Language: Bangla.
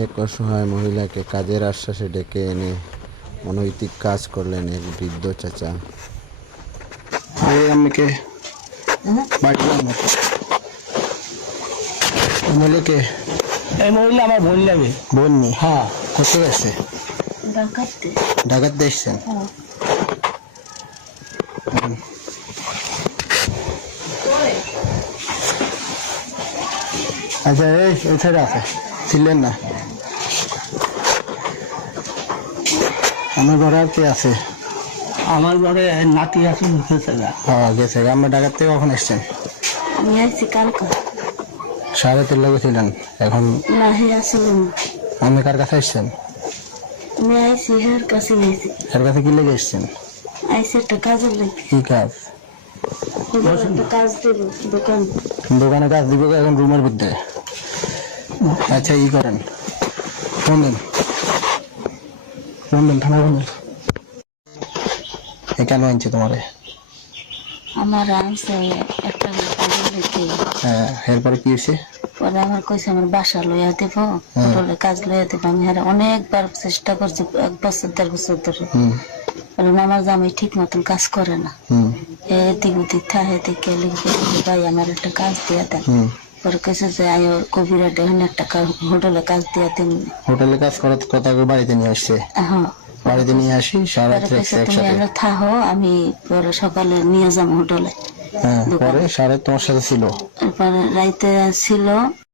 এক অসহায় মহিলাকে কাজের আশ্বাসে ডেকে এনে অনৈতিক কাজ করলেন এক বৃদ্ধ চাচা। মহিলাকে এই মহিলা আমার বোন লাগে। বোন নি? হ্যাঁ, কোথায় আছে? ঢাকাতে এসছেন? আচ্ছা, এই সাইডে আছে, ছিলেন না? আমার ঘরে আর কে আছে? আমার ঘরে নাতি আছে, গেছে গা। হ্যাঁ গেছে। আমরা ঢাকার থেকে কখন এসছেন? আমি আইছি কালকে। সাড়ে 3 লোক ছিলেন, এখন না হে আসলাম। আপনি কার কাছে এসছেন? আমি আইছি হের কাছে গেছি। এর কাছে কি লেগে এসছেন? আইছি একটা কাজের লেগে। কি কাজ? একটা কাজ দেব দোকান। দোকানে কাজ দিব এখন রুমের মধ্যে? আচ্ছা, ই করেন, ফোন দিন, থানা ফোন দিন। কেন আনছে তোমারে? আমার আনছে একটা কাজের লেগে। হ্যাঁ, এরপরে কি হয়েছে? পরে আমার কইছে আমার বাসা লইয়া দেব, হোটেলে কাজ লইয়া দেব। আমি আর অনেকবার চেষ্টা করছি, 1 বছর 1.5 বছর ধরে। কারণ আমার জামাই ঠিক মতন কাজ করে না। এদিক ওদিক থাহে দেখে লিখে ভাই আমার একটা কাজ দিয়ে দেন। পরে কেছে যে আয়ো কবিরা দেখেন একটা হোটেলে কাজ দিয়ে দিন। হোটেলে কাজ করার কথা বাড়িতে নিয়ে আসছে? হ্যাঁ, বাড়িতে নিয়ে আসি সারারাত তুমি এনে থাকো, আমি পরে সকালে নিয়ে যাবো হোটেলে। হ্যাঁ, পরে সারা তোমার সাথে ছিল? এরপরে রাইতে ছিল।